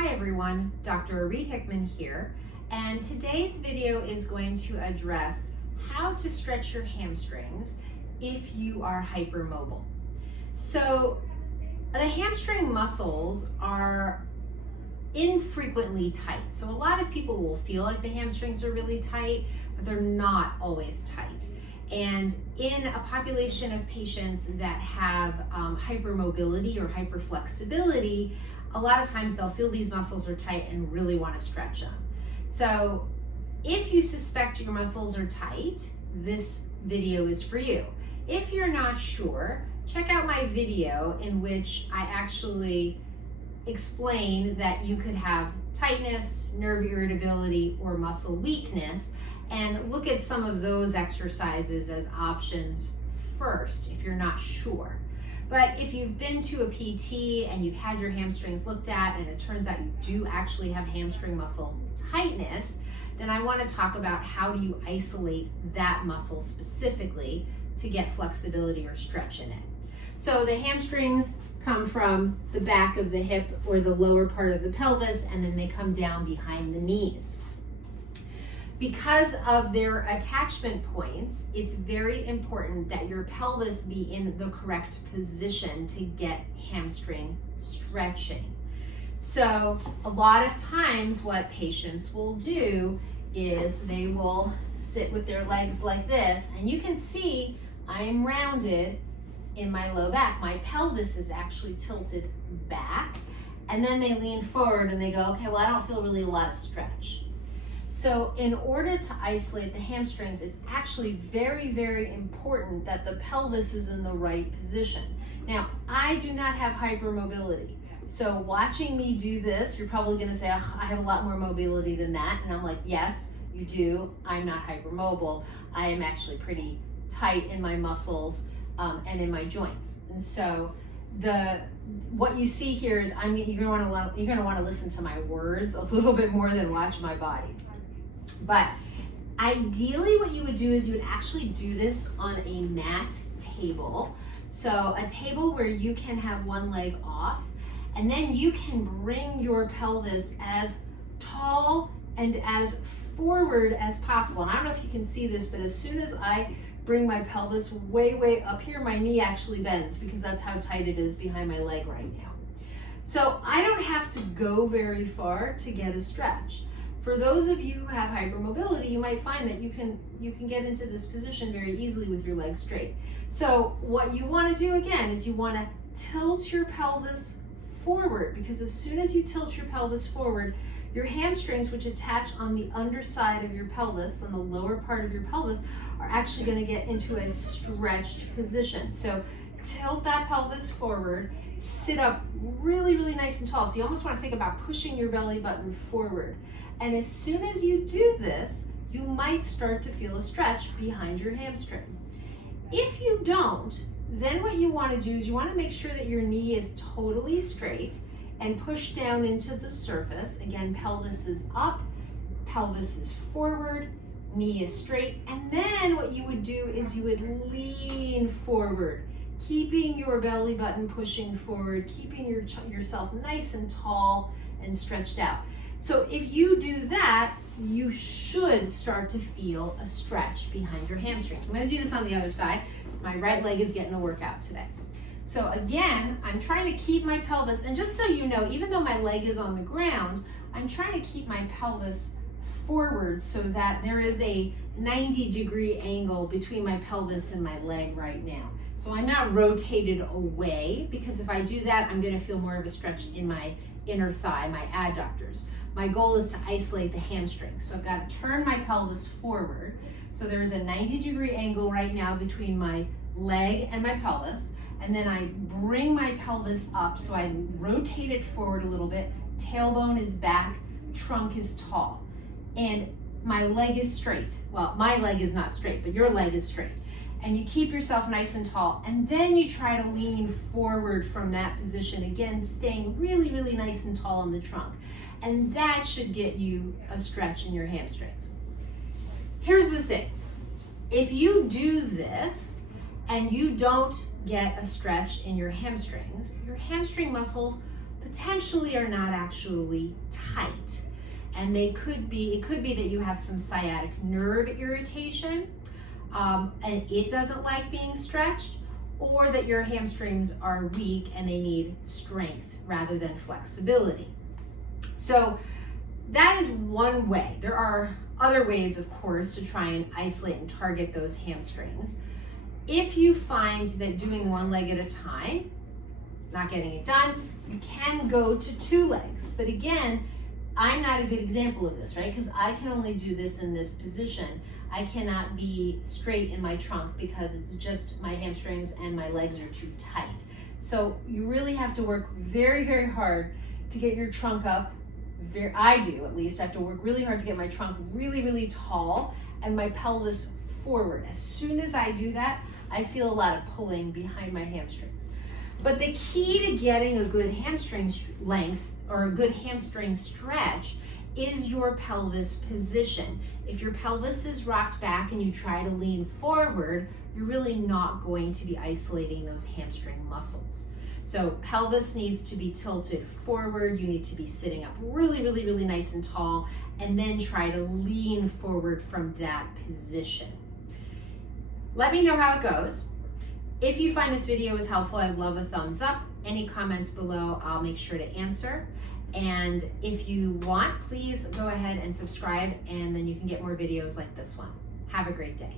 Hi everyone, Dr. Orit Hickman here, and today's video is going to address how to stretch your hamstrings if you are hypermobile. So the hamstring muscles are infrequently tight. So a lot of people will feel like the hamstrings are really tight, but they're not always tight. And in a population of patients that have hypermobility or hyperflexibility, a lot of times they'll feel these muscles are tight and really want to stretch them. So if you suspect your muscles are tight, this video is for you. If you're not sure, check out my video in which I actually explain that you could have tightness, nerve irritability, or muscle weakness, and look at some of those exercises as options first if you're not sure. But if you've been to a PT and you've had your hamstrings looked at and it turns out you do actually have hamstring muscle tightness, then I want to talk about how do you isolate that muscle specifically to get flexibility or stretch in it. So the hamstrings come from the back of the hip or the lower part of the pelvis, and then they come down behind the knees. Because of their attachment points, it's very important that your pelvis be in the correct position to get hamstring stretching. So a lot of times what patients will do is they will sit with their legs like this, and you can see I'm rounded in my low back. My pelvis is actually tilted back, and then they lean forward and they go, okay, well, I don't feel really a lot of stretch. So in order to isolate the hamstrings, it's actually very, very important that the pelvis is in the right position. Now, I do not have hypermobility. So watching me do this, you're probably gonna say, oh, I have a lot more mobility than that. And I'm like, yes, you do. I'm not hypermobile. I am actually pretty tight in my muscles and in my joints. And so what you see here is you're gonna wanna listen to my words a little bit more than watch my body. But ideally what you would do is you would actually do this on a mat table. So a table where you can have one leg off, and then you can bring your pelvis as tall and as forward as possible. And I don't know if you can see this, but as soon as I bring my pelvis way up here, my knee actually bends because that's how tight it is behind my leg right now. So I don't have to go very far to get a stretch. For those of you who have hypermobility, you might find that you can get into this position very easily with your legs straight. So what you want to do again is you want to tilt your pelvis forward, because as soon as you tilt your pelvis forward, your hamstrings, which attach on the underside of your pelvis, on the lower part of your pelvis, are actually going to get into a stretched position. So tilt that pelvis forward, sit up really nice and tall. So you almost want to think about pushing your belly button forward. And as soon as you do this, you might start to feel a stretch behind your hamstring. If you don't, then what you want to do is you want to make sure that your knee is totally straight and push down into the surface. Again, pelvis is up, pelvis is forward, knee is straight. And then what you would do is you would lean forward, keeping your belly button pushing forward, keeping yourself nice and tall and stretched out. So if you do that, you should start to feel a stretch behind your hamstrings. I'm going to do this on the other side, because my right leg is getting a workout today. So again, I'm trying to keep my pelvis, and just so you know, even though my leg is on the ground, I'm trying to keep my pelvis forward so that there is a 90-degree angle between my pelvis and my leg right now. So I'm not rotated away, because if I do that, I'm going to feel more of a stretch in my inner thigh, my adductors. My goal is to isolate the hamstring. So I've got to turn my pelvis forward. So there's a 90-degree angle right now between my leg and my pelvis. And then I bring my pelvis up, so I rotate it forward a little bit. Tailbone is back, trunk is tall. And my leg is straight. Well, my leg is not straight, but your leg is straight. And you keep yourself nice and tall, and then you try to lean forward from that position, again, staying really nice and tall on the trunk. And that should get you a stretch in your hamstrings. Here's the thing. If you do this and you don't get a stretch in your hamstring muscles potentially are not actually tight. And it could be that you have some sciatic nerve irritation, and it doesn't like being stretched, or that your hamstrings are weak and they need strength rather than flexibility. So that is one way. There are other ways, of course, to try and isolate and target those hamstrings. If you find that doing one leg at a time, not getting it done, you can go to 2 legs. But again, I'm not a good example of this, right? Because I can only do this in this position. I cannot be straight in my trunk because it's just my hamstrings and my legs are too tight. So you really have to work very, very hard to get your trunk up. I do, at least. I have to work really hard to get my trunk really, really tall and my pelvis forward. As soon as I do that, I feel a lot of pulling behind my hamstrings. But the key to getting a good hamstring length or a good hamstring stretch is your pelvis position. If your pelvis is rocked back and you try to lean forward, you're really not going to be isolating those hamstring muscles. So pelvis needs to be tilted forward. You need to be sitting up really, really, really nice and tall, and then try to lean forward from that position. Let me know how it goes. If you find this video was helpful, I'd love a thumbs up. Any comments below, I'll make sure to answer. And if you want, please go ahead and subscribe, and then you can get more videos like this one. Have a great day.